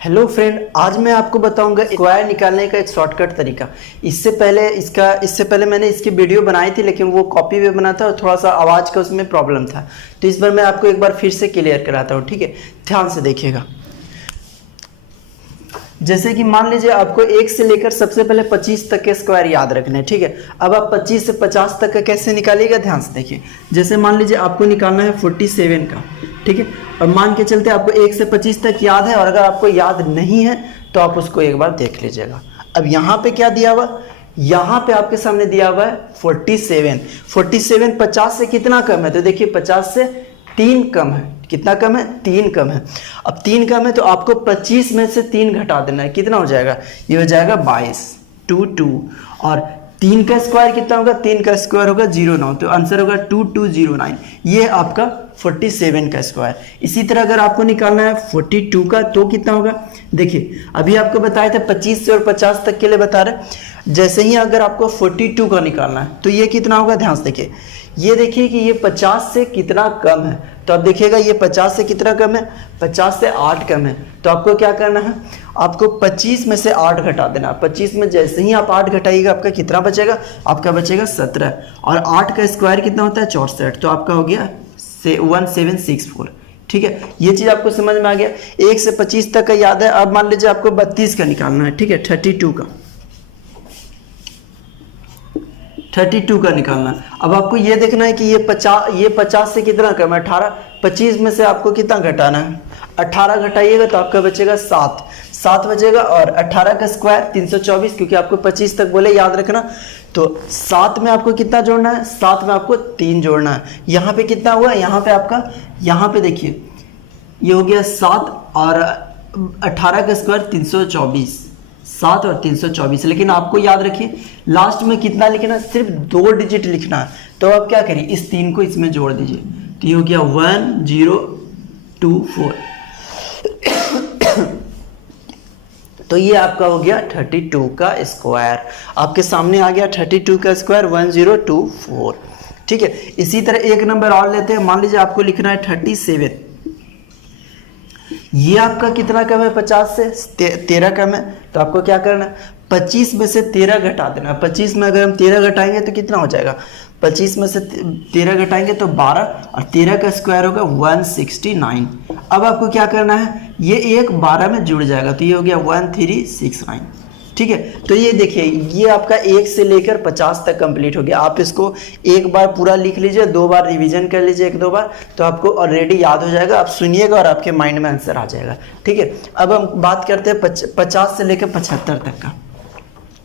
Hello friend, आज मैं आपको बताऊंगा स्क्वायर निकालने का एक शॉर्टकट तरीका। इससे पहले मैंने इसकी वीडियो बनाई थी, लेकिन वो कॉपी में बना था और थोड़ा सा आवाज़ का उसमें प्रॉब्लम था। तो इस बार मैं आपको एक बार फिर से क्लियर कराता हूँ, ठीक है? ध्यान से देखिएगा। जैसे कि मान लीजिए आपको 1 से लेकर सबसे पहले 25 तक के स्क्वायर याद रखने हैं, ठीक है? अब आप 25 से 50 तक का कैसे निकालिएगा, ध्यान से देखिए। जैसे मान लीजिए आपको निकालना है 47 का, ठीक है? और मान के चलते आपको 1 से 25 तक याद है, और अगर आपको याद नहीं है तो आप उसको एक बार देख लीजिएगा। अब यहाँ पे क्या दिया हुआ, यहाँ पे आपके सामने दिया हुआ है 47। 47 50 से कितना कम है? तो देखिए 50 से 3 कम है। कितना कम है? 3 कम है। अब 3 कम है तो आपको 25 में से 3 घटा देना है। कितना हो जाएगा? ये हो जाएगा 22, 2 और 3 का स्क्वायर कितना होगा? 3 का स्क्वायर होगा 09, तो आंसर होगा 2209। ये आपका 47 का स्क्वायर। इसी तरह अगर आपको निकालना है 42 का तो कितना होगा? देखिए अभी आपको बताया था 25 से और 50 तक के लिए बता रहे। जैसे ही अगर आपको 42 का निकालना है तो ये कितना होगा? ध्यान से देखिए। ये देखिए कि ये 50 से कितना कम है, तो आप देखिएगा ये 50 से कितना कम है? 50 से 8 कम है। तो आपको क्या करना है? आपको 25 में से 8 घटा देना। 25 में जैसे ही आप 8 घटाइएगा आपका कितना बचेगा? आपका बचेगा 17, और 8 का स्क्वायर कितना होता है? 64, तो आपका हो गया 1764। ठीक है, ये चीज़ आपको समझ में आ गया। 1 से 25 तक का याद है। अब मान लीजिए आपको 32 का निकालना है, ठीक है? 32 का निकालना है। अब आपको ये देखना है कि ये 50 से कितना कम है? 18। 25 में से आपको कितना घटाना है? 18 घटाइएगा तो आपका बचेगा 7 बचेगा, और 18 का स्क्वायर 324, क्योंकि आपको 25 तक बोले याद रखना। तो 7 में आपको कितना जोड़ना है? 7 में आपको 3 जोड़ना है। यहाँ पे कितना हुआ? यहाँ पे आपका, यहाँ पे देखिए ये हो गया 7 और 18 का स्क्वायर 324, 7 और 324। लेकिन आपको याद रखिए लास्ट में कितना लिखना है? सिर्फ 2 डिजिट लिखना है। तो आप क्या करिए, इस 3 को इसमें जोड़ दीजिए, तो ये हो गया 1024। तो ये आपका हो गया 32 का स्क्वायर। आपके सामने आ गया 32 का स्क्वायर 1024। ठीक है, इसी तरह एक नंबर और लेते हैं। मान लीजिए आपको लिखना है 37। ये आपका कितना कम है? 50 से 13 कम है। तो आपको क्या करना है? 25 में से 13 घटा देना। 25 में अगर हम 13 घटाएंगे तो कितना हो जाएगा? 25 में से 13 घटाएंगे तो 12, और 13 का स्क्वायर होगा 169। अब आपको क्या करना है? ये एक 12 में जुड़ जाएगा, तो ये हो गया 1369। ठीक है, तो ये देखिए ये आपका 1 से लेकर 50 तक कंप्लीट हो गया। आप इसको एक बार पूरा लिख लीजिए, 2 बार रिवीजन कर लीजिए, 1-2 बार, तो आपको ऑलरेडी याद हो जाएगा। आप सुनिएगा और आपके माइंड में आंसर आ जाएगा। ठीक है, अब हम बात करते हैं 50 से लेकर 75 तक का।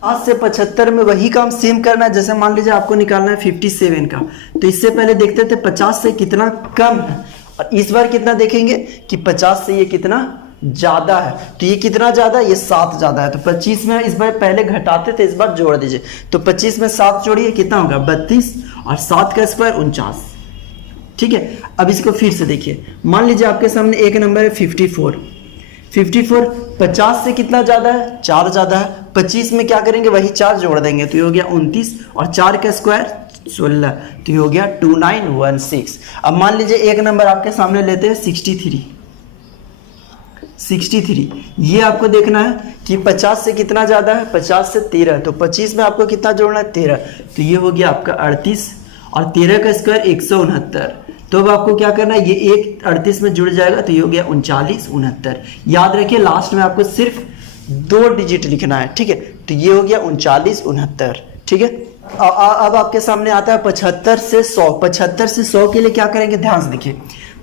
50 से 75 में वही काम सेम करना है। जैसे मान लीजिए आपको निकालना है 57 का, तो इससे पहले देखते थे 50 से कितना कम है, और इस बार कितना देखेंगे कि 50 से ये कितना ज्यादा है। तो ये कितना ज्यादा है? ये 7 ज्यादा है। तो 25 में इस बार पहले घटाते थे, इस बार जोड़ दीजिए। तो 25 में 7 जोड़िए, कितना होगा? 32, और 7 का स्क्वायर 49। ठीक है, अब इसको फिर से देखिए। मान लीजिए आपके सामने एक नंबर है 54। 50 से कितना ज्यादा है? 4 ज्यादा है। 25 में क्या करेंगे? वही 4 जोड़ देंगे, तो ये हो गया 29, और 4 का स्क्वायर 16, तो ये हो गया 2916। अब मान लीजिए एक नंबर आपके सामने लेते हैं 63। ये आपको देखना है कि 50 से कितना ज्यादा है? 50 से 13, तो 25 में आपको कितना जोड़ना है? 13, तो ये हो गया आपका 38, और 13 का स्क्वायर 169। तो अब आपको क्या करना है? ये एक 38 में जुड़ जाएगा, तो ये हो गया 3969। याद रखिए लास्ट में आपको सिर्फ 2 डिजिट लिखना है। ठीक है, तो ये हो गया 3969। ठीक है, अब आपके सामने आता है 75 से 100। 75 से 100 के लिए क्या करेंगे? ध्यान से देखिए।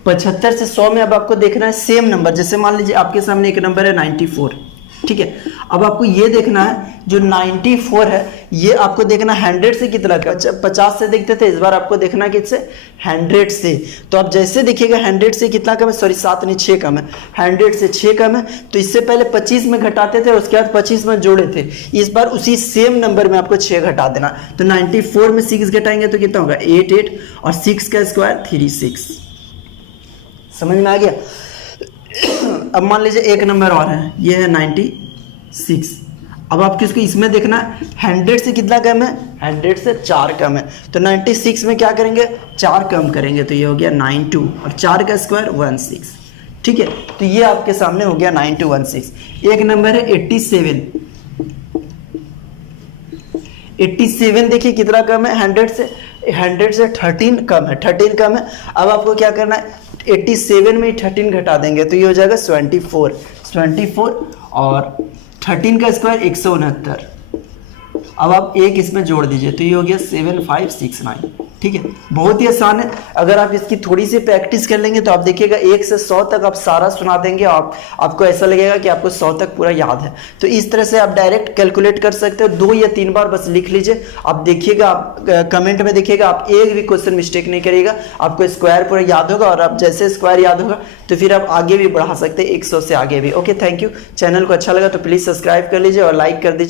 75 से 100 में अब आपको देखना है सेम नंबर। जैसे मान लीजिए आपके सामने एक नंबर है 94। ठीक है, अब आपको ये देखना है जो 94 है, ये आपको देखना 100 से कितना का? 50 से देखते थे, इस बार आपको देखना है किससे? 100 से। तो आप जैसे देखिएगा 100 से कितना कम है? सॉरी 7 नहीं 6 कम है। 100 से 6 कम है, तो इससे पहले 25 में घटाते थे, उसके बाद 25 में जोड़े थे। इस बार उसी सेम नंबर में आपको 6 घटा देना। तो 94 में 6 घटाएंगे तो कितना होगा? 88, और 6 का स्क्वायर 36। समझ में आ गया? अब मान लीजिए एक नंबर और है, ये है 96। अब आपको इसको इसमें देखना है 100 से कितना कम है? 100 से 4 कम है। तो 96 में क्या करेंगे? 4 कम करेंगे, तो ये हो गया 92, और 4 का स्क्वायर 16। ठीक है, तो ये आपके सामने हो गया 9216। एक नंबर है 87। 87 देखिए कितना कम है, 100 से 13 कम है, 13 कम है। अब आपको क्या करना है, 87 में 13 घटा देंगे तो ये हो जाएगा 24 और 13 का स्क्वायर 169। अब आप एक इसमें जोड़ दीजिए तो ये हो गया 7569। ठीक है, बहुत ही आसान है। अगर आप इसकी थोड़ी सी प्रैक्टिस कर लेंगे तो आप देखिएगा 1 से 100 तक आप सारा सुना देंगे, आपको ऐसा लगेगा कि आपको 100 तक पूरा याद है। तो इस तरह से आप डायरेक्ट कैलकुलेट कर सकते हो, 2 या 3 बार बस लिख लीजिए। आप देखिएगा, आप कमेंट में देखिएगा, आप एक भी क्वेश्चन मिस्टेक नहीं करिएगा, आपको स्क्वायर पूरा याद होगा। और आप जैसे स्क्वायर याद होगा तो फिर आप आगे भी बढ़ा सकते हैं 100 से आगे भी। Okay, thank you. चैनल को अच्छा लगा तो प्लीज़ सब्सक्राइब कर लीजिए और लाइक कर दीजिए।